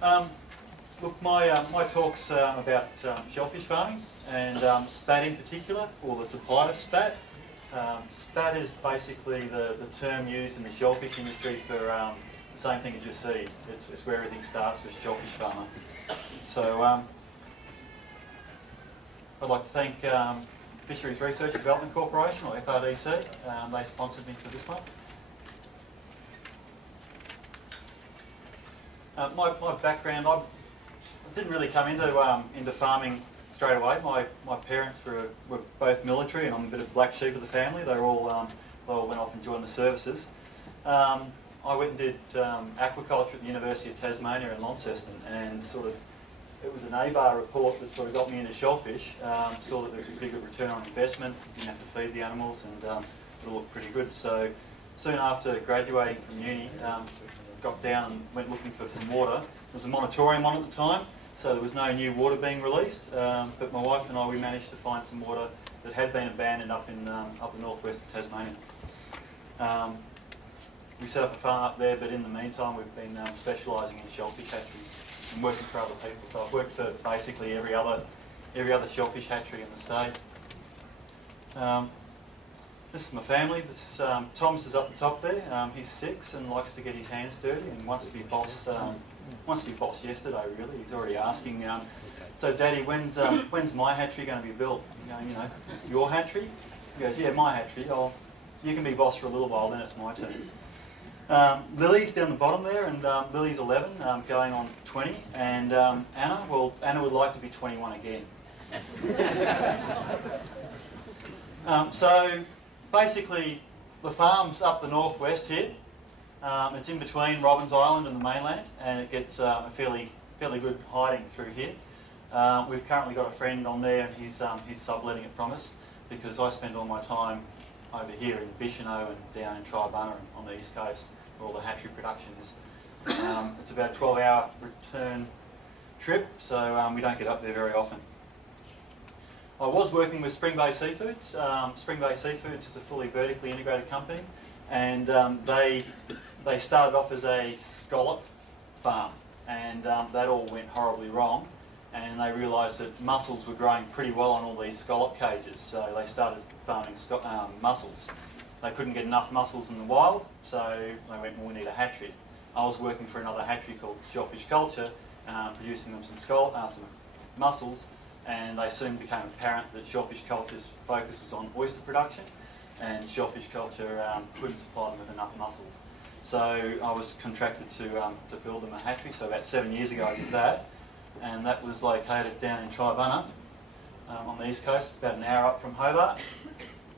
Look, my talk's about shellfish farming and spat in particular, or the supply of spat. Spat is basically the term used in the shellfish industry for the same thing as your seed. It's where everything starts with shellfish farmer. So I'd like to thank Fisheries Research and Development Corporation, or FRDC. They sponsored me for this one. My background, I didn't really come into farming straight away. My parents were both military, and I'm a bit of black sheep of the family. They all went off and joined the services. I went and did aquaculture at the University of Tasmania in Launceston, and it was an ABAR report that sort of got me into shellfish. Saw that there was a pretty good return on investment. You didn't have to feed the animals, and it looked pretty good. So soon after graduating from uni, got down and went looking for some water. There was a moratorium on at the time, so there was no new water being released. But my wife and I, we managed to find some water that had been abandoned up the northwest of Tasmania. We set up a farm up there, but in the meantime, we've been specialising in shellfish hatcheries and working for other people. So I've worked for basically every other shellfish hatchery in the state. This is my family. This is Thomas is up the top there. He's 6 and likes to get his hands dirty and wants to be boss. Wants to be boss yesterday. Really, he's already asking. So, Daddy, when's my hatchery going to be built? I'm going, your hatchery? He goes, yeah, my hatchery. Oh, you can be boss for a little while, then it's my turn. Lily's down the bottom there, and Lily's 11, going on 20, and Anna, well, Anna would like to be 21 again. So basically, the farm's up the northwest here. It's in between Robbins Island and the mainland, and it gets a fairly good hiding through here. We've currently got a friend on there, and he's subletting it from us because I spend all my time over here in Bicheno and down in Toowoomba on the east coast, where all the hatchery production is. It's about a 12-hour return trip, so we don't get up there very often. I was working with Spring Bay Seafoods. Spring Bay Seafoods is a fully vertically integrated company, and they started off as a scallop farm, and that all went horribly wrong, and they realised that mussels were growing pretty well on all these scallop cages, so they started farming mussels. They couldn't get enough mussels in the wild, so they went, well, we need a hatchery. I was working for another hatchery called Shellfish Culture, producing them some mussels, and they soon became apparent that Shellfish Culture's focus was on oyster production, and Shellfish Culture couldn't supply them with enough mussels. So I was contracted to build them a hatchery, so about 7 years ago I did that, and that was located down in Toowoomba on the east coast, about an hour up from Hobart,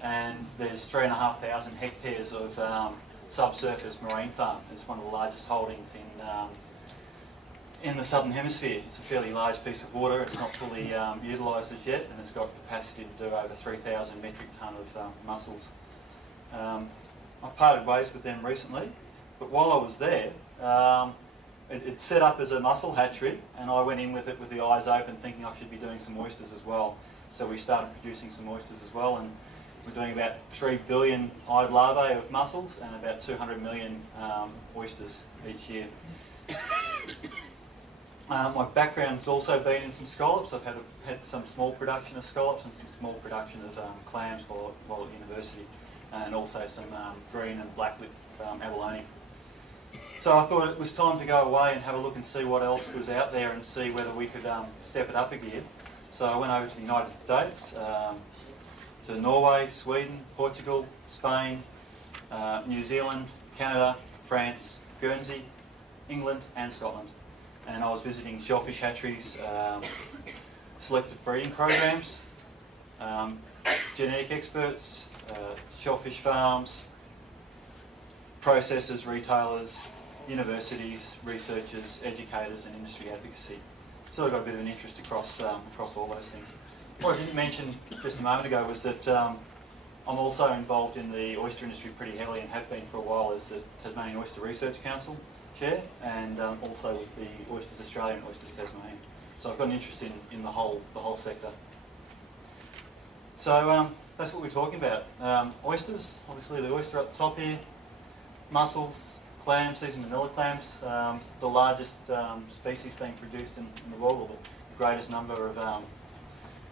and there's 3,500 hectares of subsurface marine farm. It's one of the largest holdings in the southern hemisphere. It's a fairly large piece of water. It's not fully utilised as yet, and it's got capacity to do over 3,000 metric tonne of mussels. I parted ways with them recently, but while I was there, it's set up as a mussel hatchery, and I went in with it with the eyes open, thinking I should be doing some oysters as well. So we started producing some oysters as well, and we're doing about 3 billion eyed larvae of mussels and about 200 million oysters each year. My background's also been in some scallops. I've had some small production of scallops and some small production of clams while at university, and also some green and black lip abalone. So I thought it was time to go away and have a look and see what else was out there and see whether we could step it up a gear. So I went over to the United States, to Norway, Sweden, Portugal, Spain, New Zealand, Canada, France, Guernsey, England and Scotland. And I was visiting shellfish hatcheries, selective breeding programs, genetic experts, shellfish farms, processors, retailers, universities, researchers, educators and industry advocacy. So I've got a bit of an interest across all those things. What I didn't mention just a moment ago was that I'm also involved in the oyster industry pretty heavily and have been for a while as the Tasmanian Oyster Research Council Chair, and also with the Oysters Australia and Oysters Tasmania. So I've got an interest in the whole sector. So that's what we're talking about. Oysters, obviously the oyster up the top here, mussels, clams. These are manila clams, the largest species being produced in the world, or the greatest number of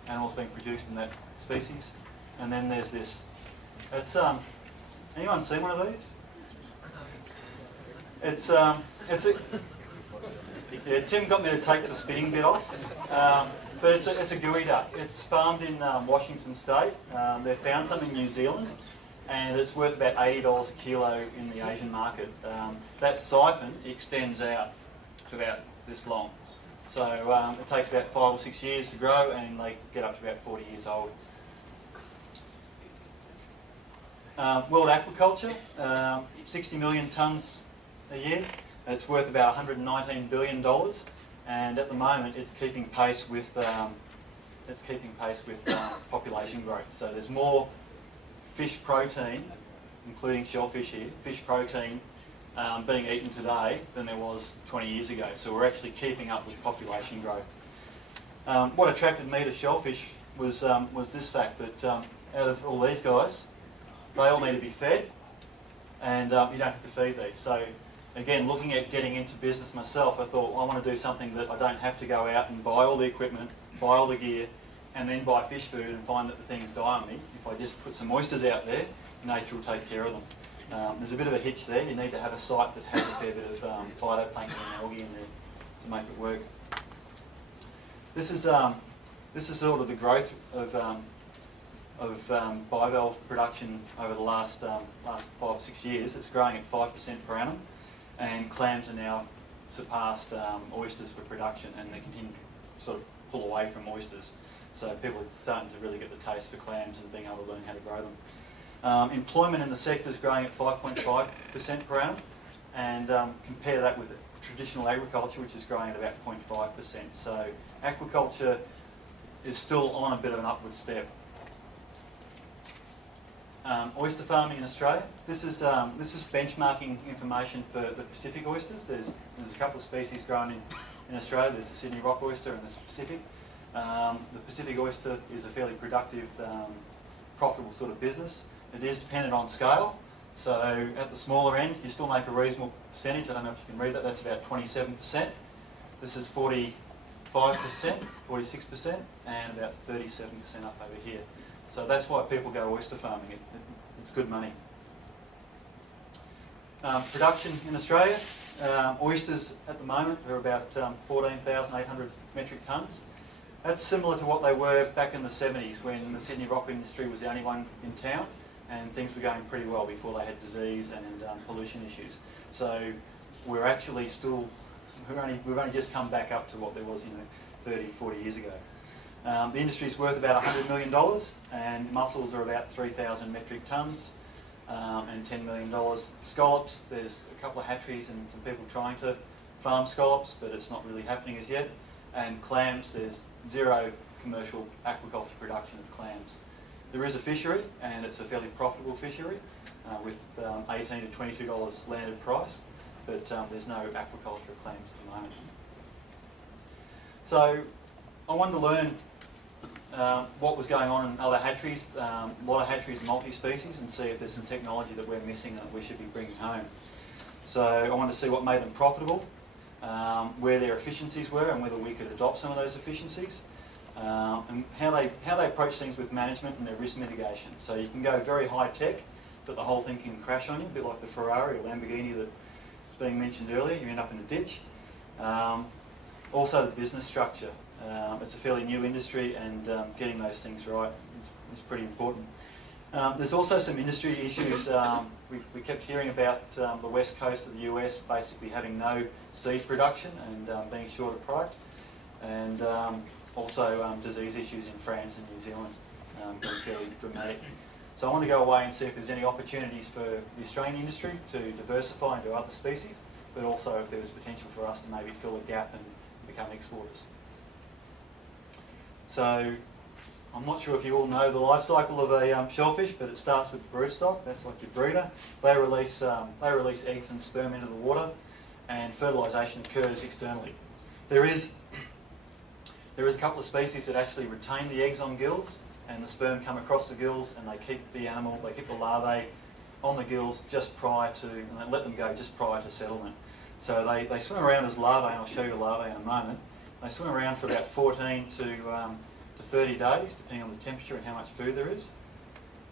animals being produced in that species. And then there's this. It's anyone seen one of these? Yeah, Tim got me to take the spinning bit off, but it's a gooey duck. It's farmed in Washington State. They found some in New Zealand, and it's worth about $80 a kilo in the Asian market. That siphon extends out to about this long, so it takes about 5 or 6 years to grow, and they get up to about 40 years old. World aquaculture, 60 million tonnes a year. It's worth about $119 billion, and at the moment it's keeping pace with population growth. So there's more fish protein, including shellfish here, fish protein being eaten today than there was 20 years ago. So we're actually keeping up with population growth. What attracted me to shellfish was this fact that out of all these guys, they all need to be fed, and you don't have to feed these. So again, looking at getting into business myself, I thought, well, I want to do something that I don't have to go out and buy all the equipment, buy all the gear, and then buy fish food and find that the things die on me. If I just put some oysters out there, nature will take care of them. There's a bit of a hitch there. You need to have a site that has a fair bit of phytoplankton and algae in there to make it work. This is sort of the growth of bivalve production over the last 5 or 6 years. It's growing at 5% per annum. And clams are now surpassed oysters for production, and they continue to sort of pull away from oysters. So people are starting to really get the taste for clams and being able to learn how to grow them. Employment in the sector is growing at 5.5% per annum, and compare that with traditional agriculture, which is growing at about 0.5%. So aquaculture is still on a bit of an upward step. Oyster farming in Australia. This is benchmarking information for the Pacific oysters. There's a couple of species grown in Australia. There's the Sydney rock oyster and the Pacific. The Pacific oyster is a fairly productive, profitable sort of business. It is dependent on scale. So at the smaller end, you still make a reasonable percentage. I don't know if you can read that. That's about 27%. This is 45%, 46%, and about 37% up over here. So that's why people go oyster farming. It's good money. Production in Australia, oysters at the moment are about 14,800 metric tonnes. That's similar to what they were back in the 70s when the Sydney rock industry was the only one in town, and things were going pretty well before they had disease and pollution issues. So we're actually still, we've only just come back up to what there was 30, 40 years ago. The industry is worth about $100 million, and mussels are about 3,000 metric tonnes, and $10 million. Scallops, there's a couple of hatcheries and some people trying to farm scallops, but it's not really happening as yet. And clams, there's zero commercial aquaculture production of clams. There is a fishery, and it's a fairly profitable fishery with $18 to $22 landed price, but there's no aquaculture of clams at the moment. So I wanted to learn what was going on in other hatcheries. A lot of hatcheries are multi-species, and see if there's some technology that we're missing and that we should be bringing home. So I wanted to see what made them profitable, where their efficiencies were, and whether we could adopt some of those efficiencies, and how they approach things with management and their risk mitigation. So you can go very high tech, but the whole thing can crash on you, a bit like the Ferrari or Lamborghini that was being mentioned earlier. You end up in a ditch. Also the business structure. It's a fairly new industry, and getting those things right is pretty important. There's also some industry issues. We kept hearing about the west coast of the US basically having no seed production and being short of product, and also disease issues in France and New Zealand being fairly dramatic. So I want to go away and see if there's any opportunities for the Australian industry to diversify into other species, but also if there was potential for us to maybe fill a gap and become exporters. So I'm not sure if you all know the life cycle of a shellfish, but it starts with the broodstock. That's like your breeder. They release eggs and sperm into the water, and fertilisation occurs externally. There is a couple of species that actually retain the eggs on gills, and the sperm come across the gills, and they keep the animal, they keep the larvae on the gills just prior to, and they let them go just prior to settlement. So they swim around as larvae, and I'll show you a larvae in a moment. They swim around for about 14 to 30 days, depending on the temperature and how much food there is,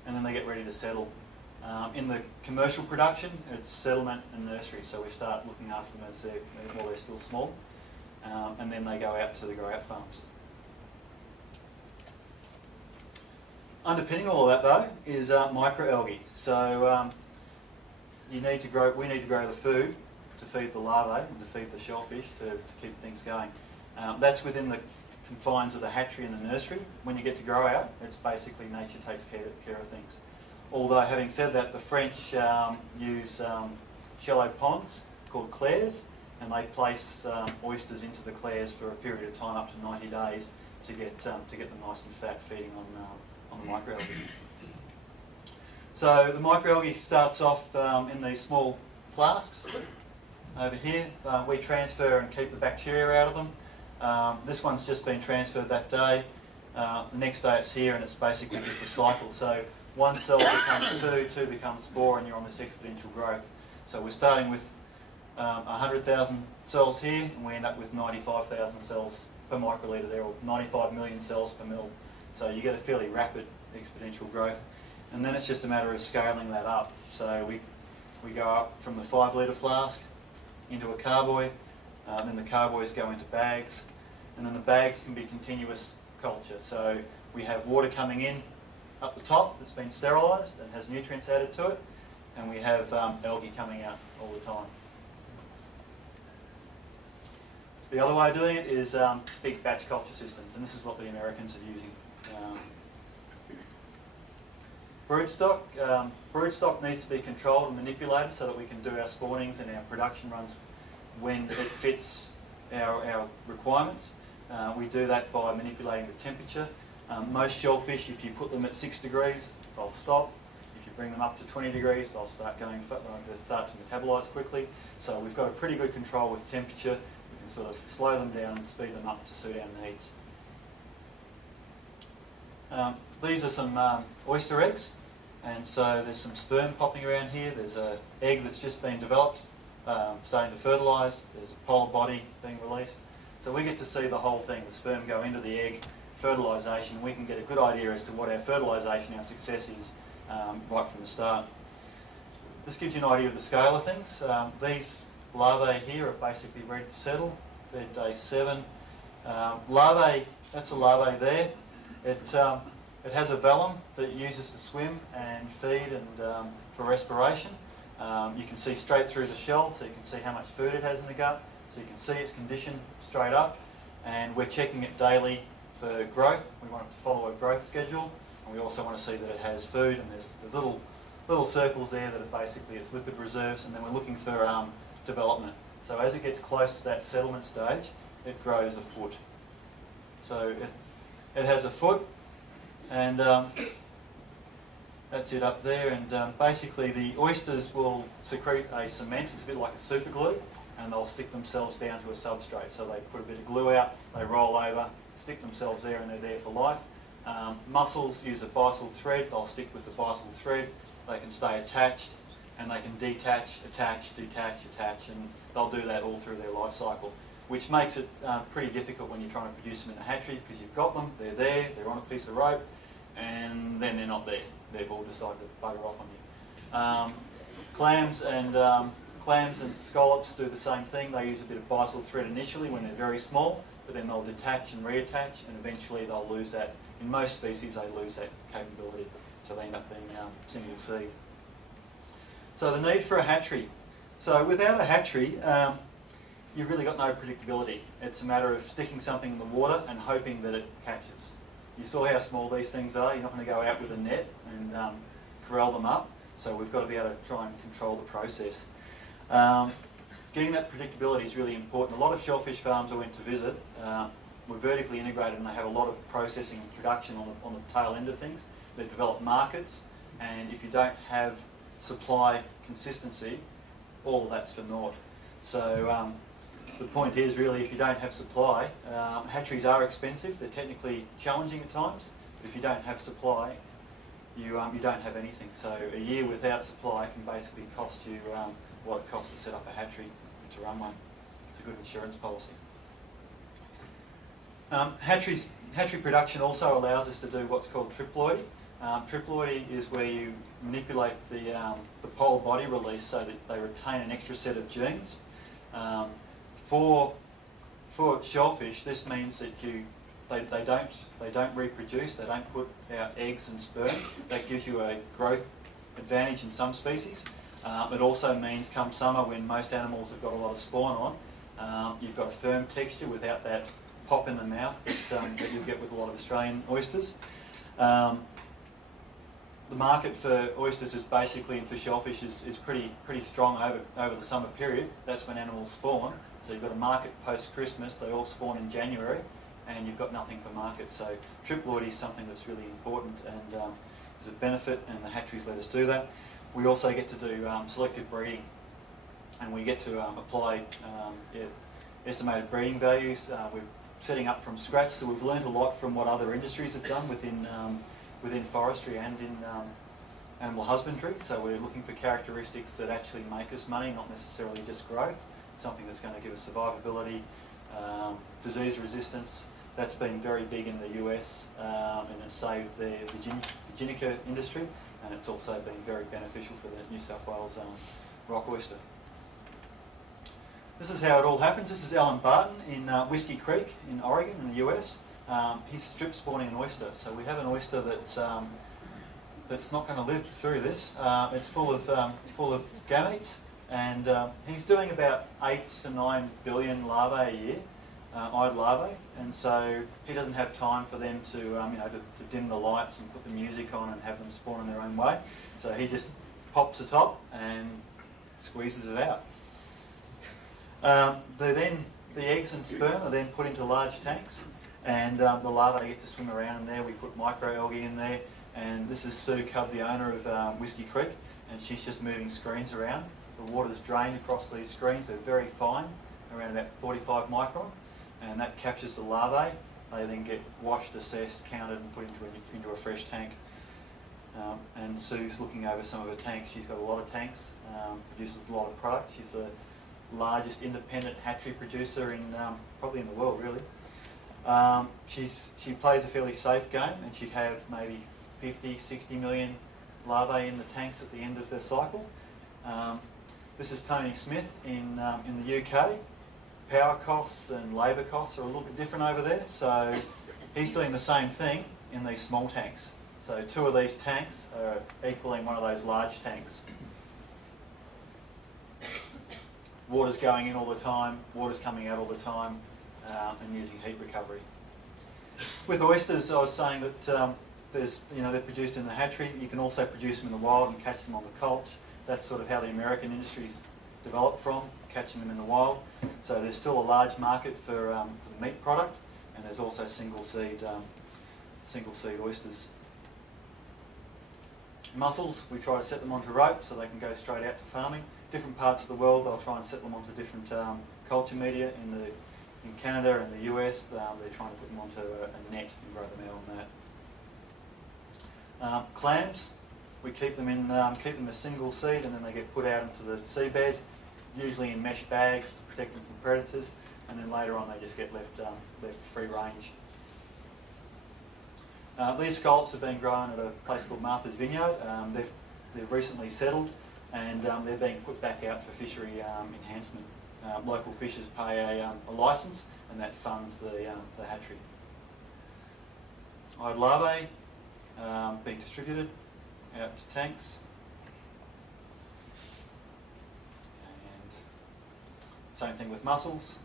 and then they get ready to settle. In the commercial production, it's settlement and nursery, so we start looking after them while they're still small, and then they go out to the grow-out farms. Underpinning all of that, though, is microalgae. So we need to grow the food to feed the larvae and to feed the shellfish to keep things going. That's within the confines of the hatchery and the nursery. When you get to grow out, it's basically nature takes care of things. Although, having said that, the French use shallow ponds called clairs, and they place oysters into the clairs for a period of time, up to 90 days, to get them nice and fat, feeding on the microalgae. So the microalgae starts off in these small flasks over here. We transfer and keep the bacteria out of them. This one's just been transferred that day. The next day it's here, and it's basically just a cycle. So one cell becomes two becomes four, and you're on this exponential growth. So we're starting with 100,000 cells here, and we end up with 95,000 cells per microlitre there, or 95 million cells per mil. So you get a fairly rapid exponential growth. And then it's just a matter of scaling that up. So we go up from the 5 litre flask into a carboy, then the carboys go into bags, and then the bags can be continuous culture. So we have water coming in up the top that's been sterilised and has nutrients added to it, and we have algae coming out all the time. The other way of doing it is big batch culture systems, and this is what the Americans are using. Broodstock needs to be controlled and manipulated so that we can do our spawnings and our production runs when it fits our requirements. We do that by manipulating the temperature. Most shellfish, if you put them at 6 degrees, they'll stop. If you bring them up to 20 degrees, they'll start to metabolise quickly. So we've got a pretty good control with temperature. We can sort of slow them down and speed them up to suit our needs. These are some oyster eggs, and so there's some sperm popping around here. There's an egg that's just been developed, starting to fertilise. There's a polar body being released. So we get to see the whole thing. The sperm go into the egg, fertilisation. We can get a good idea as to what our fertilisation, our success is right from the start. This gives you an idea of the scale of things. These larvae here are basically ready to settle. They're day 7. Larvae, that's a larvae there. It has a velum that it uses to swim and feed and for respiration. You can see straight through the shell, so you can see how much food it has in the gut. So you can see its condition straight up, and we're checking it daily for growth. We want it to follow a growth schedule, and we also want to see that it has food. And there's little circles there that are basically its lipid reserves, and then we're looking for development. So as it gets close to that settlement stage, it grows a foot. So it has a foot, and that's it up there. And basically the oysters will secrete a cement. It's a bit like a super glue, and they'll stick themselves down to a substrate. So they put a bit of glue out, they roll over, stick themselves there, and they're there for life. Mussels use a bicycle thread. They'll stick with the bicycle thread. They can stay attached, and they can detach, attach, detach, attach, and they'll do that all through their life cycle, which makes it pretty difficult when you're trying to produce them in a hatchery, because you've got them, they're there, they're on a piece of rope, and then they're not there. They've all decided to bugger off on you. Clams and scallops do the same thing. They use a bit of bicycle thread initially when they're very small, but then they'll detach and reattach, and eventually they'll lose that. In most species, they lose that capability, so they end up being single seed. So the need for a hatchery. So without a hatchery, you've really got no predictability. It's a matter of sticking something in the water and hoping that it catches. You saw how small these things are. You're not going to go out with a net and corral them up. So we've got to be able to try and control the process. Getting that predictability is really important. A lot of shellfish farms I went to visit were vertically integrated, and they have a lot of processing and production on the tail end of things. They've developed markets, and if you don't have supply consistency, all of that's for naught. So the point is really, if you don't have supply, hatcheries are expensive. They're technically challenging at times, but if you don't have supply, you don't have anything. So a year without supply can basically cost you what it costs to set up a hatchery and to run one. It's a good insurance policy. Hatchery production also allows us to do what's called triploidy. Triploidy is where you manipulate the pole body release so that they retain an extra set of genes. For shellfish, this means that they don't reproduce, they don't put out eggs and sperm. That gives you a growth advantage in some species. It also means come summer, when most animals have got a lot of spawn on, you've got a firm texture without that pop in the mouth that you get with a lot of Australian oysters. The market for oysters is basically, and for shellfish, is pretty strong over the summer period. That's when animals spawn. So you've got a market post-Christmas, they all spawn in January, and you've got nothing for market. So triploidy is something that's really important and is a benefit, and the hatcheries let us do that. We also get to do selective breeding, and we get to apply estimated breeding values. We're setting up from scratch, so we've learnt a lot from what other industries have done within forestry and in animal husbandry. So we're looking for characteristics that actually make us money, not necessarily just growth. Something that's going to give us survivability, disease resistance. That's been very big in the US, and it's saved the Virginica industry, and it's also been very beneficial for the New South Wales rock oyster. This is how it all happens. This is Alan Barton in Whiskey Creek in Oregon in the US. He's strip spawning an oyster. So we have an oyster that's not going to live through this. It's full of gametes, and he's doing about 8 to 9 billion larvae a year, eyed larvae, and so he doesn't have time for them to dim the lights and put the music on and have them spawn in their own way. So he just pops the top and squeezes it out. The eggs and sperm are then put into large tanks, and the larvae get to swim around in there. We put microalgae in there, and this is Sue Cub, the owner of Whiskey Creek, and she's just moving screens around. The water's drained across these screens. They're very fine, around about 45 micron, and that captures the larvae. They then get washed, assessed, counted, and put into a fresh tank. And Sue's looking over some of her tanks. She's got a lot of tanks, produces a lot of product. She's the largest independent hatchery producer in probably in the world, really. She plays a fairly safe game, and she'd have maybe 50, 60 million larvae in the tanks at the end of their cycle. This is Tony Smith in the UK. Power costs and labour costs are a little bit different over there, so he's doing the same thing in these small tanks. So 2 of these tanks are equaling one of those large tanks. Water's going in all the time, water's coming out all the time, and using heat recovery. With oysters, I was saying that they're produced in the hatchery. You can also produce them in the wild and catch them on the culch. That's sort of how the American industry's developed from, catching them in the wild. So there's still a large market for the meat product, and there's also single seed oysters. Mussels, we try to set them onto rope so they can go straight out to farming. Different parts of the world, they'll try and set them onto different culture media. In Canada and the US, they're trying to put them onto a net and grow them out on that. Clams, we keep them as single seed, and then they get put out into the seabed, usually in mesh bags to protect them from predators, and then later on they just get left free range. These scallops have been grown at a place called Martha's Vineyard. They've recently settled, and they're being put back out for fishery enhancement. Local fishers pay a licence, and that funds the hatchery. Eyed larvae being distributed out to tanks. And same thing with mussels.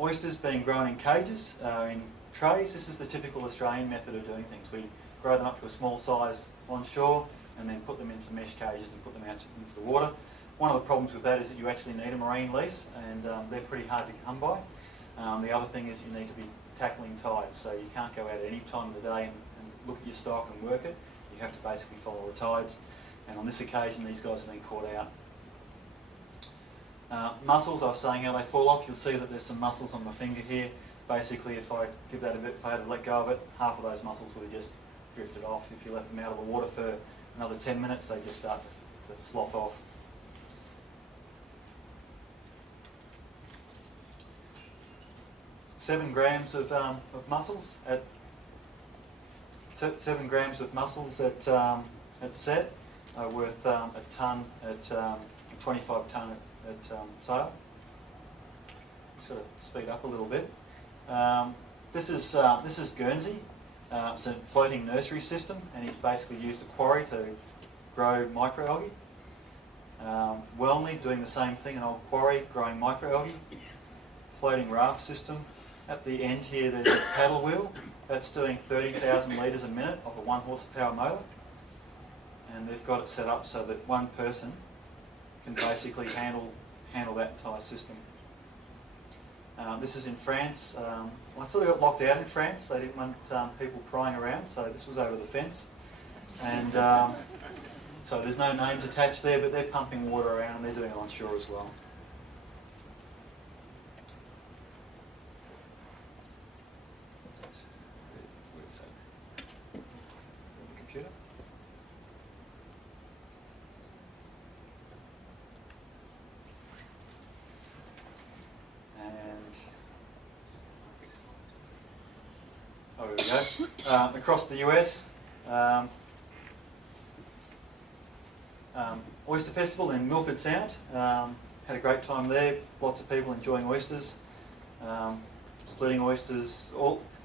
Oysters being grown in cages, in trays. This is the typical Australian method of doing things. We grow them up to a small size on shore and then put them into mesh cages and put them out into the water. One of the problems with that is that you actually need a marine lease, and they're pretty hard to come by. The other thing is you need to be tackling tides, so you can't go out at any time of the day and look at your stock and work it. You have to basically follow the tides, and on this occasion these guys have been caught out. Mussels, I was saying how they fall off. You'll see that there's some mussels on my finger here. Basically, if I give that a bit, if I had to let go of it, half of those mussels would have just drifted off. If you left them out of the water for another 10 minutes, they just start to slop off. Seven grams of mussels at 7 grams of mussels at set are worth a tonne at 25 tonne at sale. Just got to speed up a little bit. This is Guernsey. It's a floating nursery system, and he's basically used a quarry to grow microalgae. Welney doing the same thing, an old quarry growing microalgae. Floating raft system. At the end here there's a paddle wheel. That's doing 30,000 litres a minute of a 1 horsepower motor. And they've got it set up so that one person can basically handle that entire system. This is in France. I sort of got locked out in France. They didn't want people prying around, so this was over the fence. And so there's no names attached there, but they're pumping water around and they're doing it on shore as well. Computer. Oh, here we go. Across the US, Oyster Festival in Milford Sound. Had a great time there. Lots of people enjoying oysters, splitting oysters.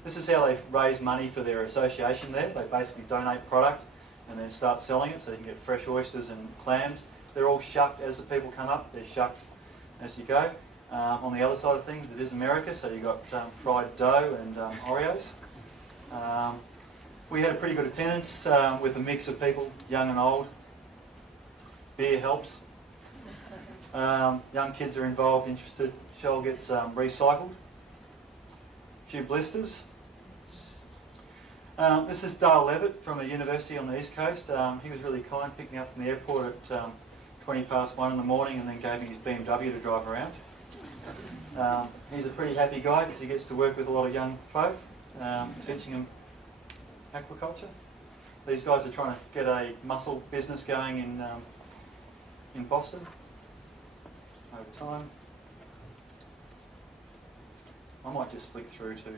This is how they raise money for their association there. They basically donate product and then start selling it so you can get fresh oysters and clams. They're all shucked as the people come up. They're shucked as you go. On the other side of things, it is America, so you've got fried dough and Oreos. We had a pretty good attendance with a mix of people, young and old. Beer helps. Young kids are involved, interested. Shell gets recycled. A few blisters. This is Dale Levitt from a university on the East Coast. He was really kind, picked me up from the airport at 20 past 1 in the morning and then gave me his BMW to drive around. He's a pretty happy guy because he gets to work with a lot of young folk, teaching them aquaculture. These guys are trying to get a mussel business going in Boston over time. I might just flick through to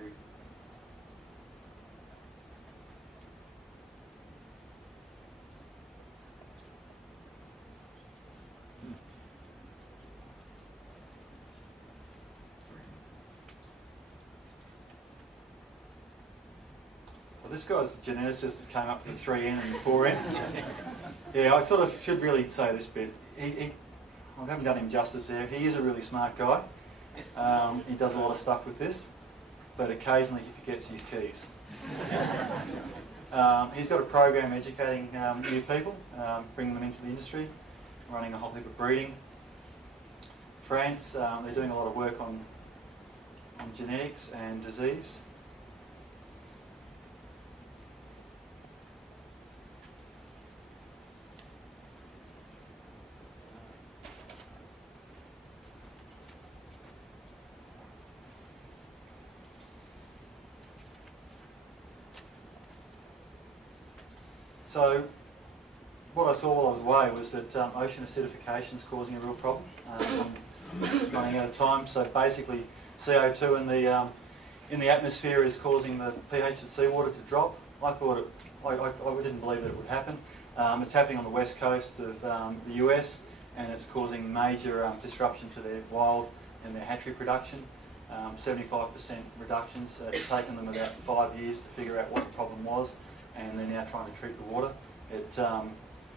this guy's a geneticist that came up to the 3N and the 4N. Yeah, I sort of should really say this bit. I haven't done him justice there. He is a really smart guy. He does a lot of stuff with this, but occasionally he forgets his keys. He's got a program educating new people, bringing them into the industry, running a whole heap of breeding. France, they're doing a lot of work on genetics and disease. So what I saw while I was away was that ocean acidification is causing a real problem. I'm running out of time. So basically, CO2 in the atmosphere is causing the pH of seawater to drop. I thought I didn't believe that it would happen. It's happening on the west coast of the US, and it's causing major disruption to their wild and their hatchery production. 75% reductions. It's taken them about 5 years to figure out what the problem was, and they're now trying to treat the water.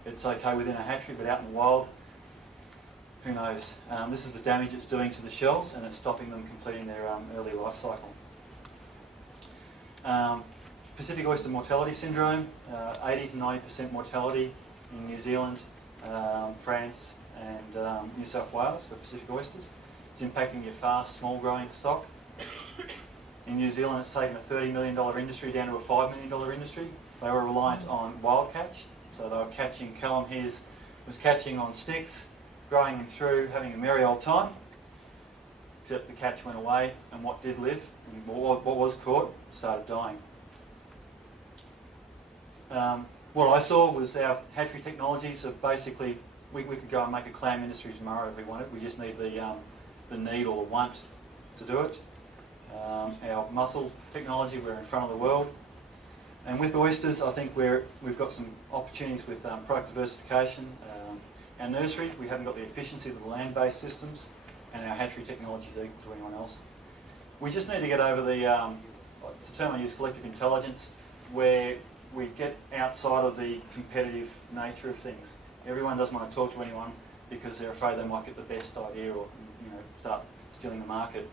It's okay within a hatchery, but out in the wild, who knows? This is the damage it's doing to the shells, and it's stopping them completing their early life cycle. Pacific oyster mortality syndrome, 80 to 90% mortality in New Zealand, France and New South Wales for Pacific oysters. It's impacting your fast, small growing stock. In New Zealand, it's taken a $30 million industry down to a $5 million industry. They were reliant on wild catch, so they were catching, Callum here was catching on sticks, growing them through, having a merry old time, except the catch went away, and what did live, and what was caught, started dying. What I saw was our hatchery technologies are basically, we could go and make a clam industry tomorrow if we wanted. We just need the need or the want to do it. Our mussel technology, we're in front of the world. And with oysters, I think we've got some opportunities with product diversification. Our nursery, we haven't got the efficiency of the land-based systems, and our hatchery technology is equal to anyone else. We just need to get over it's a term I use, collective intelligence, where we get outside of the competitive nature of things. Everyone doesn't want to talk to anyone because they're afraid they might get the best idea or start stealing the market.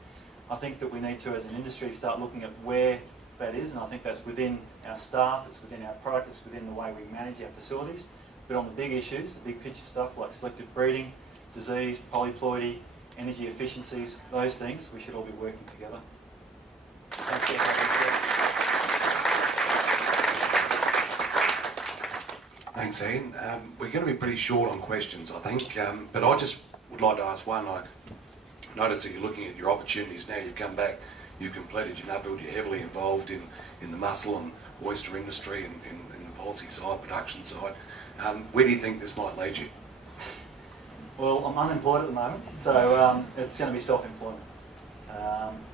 I think that we need to, as an industry, start looking at where that is, and I think that's within our staff, it's within our product, it's within the way we manage our facilities. But on the big issues, the big picture stuff like selective breeding, disease, polyploidy, energy efficiencies, those things, we should all be working together. Thanks, Ian. We're going to be pretty short on questions, I think, but I just would like to ask one. I notice that you're looking at your opportunities now. You've come back, you've completed your Nuffield, you're heavily involved in the mussel and oyster industry and in the policy side, production side. Where do you think this might lead you? Well, I'm unemployed at the moment, so it's going to be self-employment.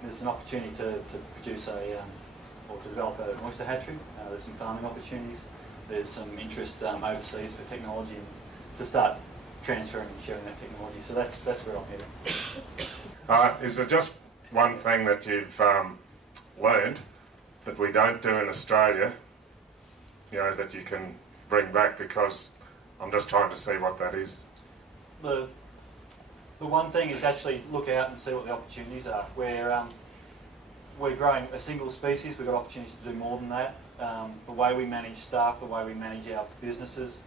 There's an opportunity to produce or to develop an oyster hatchery. There's some farming opportunities. There's some interest overseas for technology and to start transferring and sharing that technology. So that's where I'm headed. Is there just one thing that you've learned that we don't do in Australia, that you can bring back? Because I'm just trying to see what that is. The one thing is actually look out and see what the opportunities are. We're growing a single species, we've got opportunities to do more than that. The way we manage staff, the way we manage our businesses.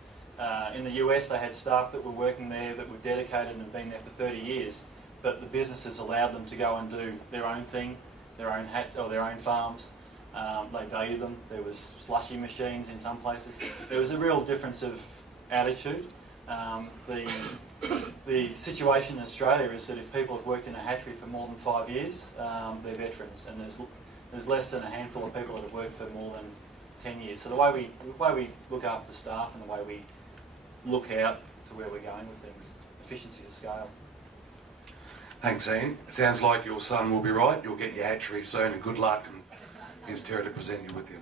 In the US they had staff that were working there that were dedicated and had been there for 30 years, but the businesses allowed them to go and do their own thing, their own farms. They valued them. There was slushy machines in some places. There was a real difference of attitude. The situation in Australia is that if people have worked in a hatchery for more than 5 years, they're veterans, and there's less than a handful of people that have worked for more than 10 years. So the way we look after staff and the way we look out to where we're going with things, efficiency of scale. Thanks, Ian. It sounds like your son will be right. You'll get your hatchery soon, and good luck. And here's Terry to present you with you.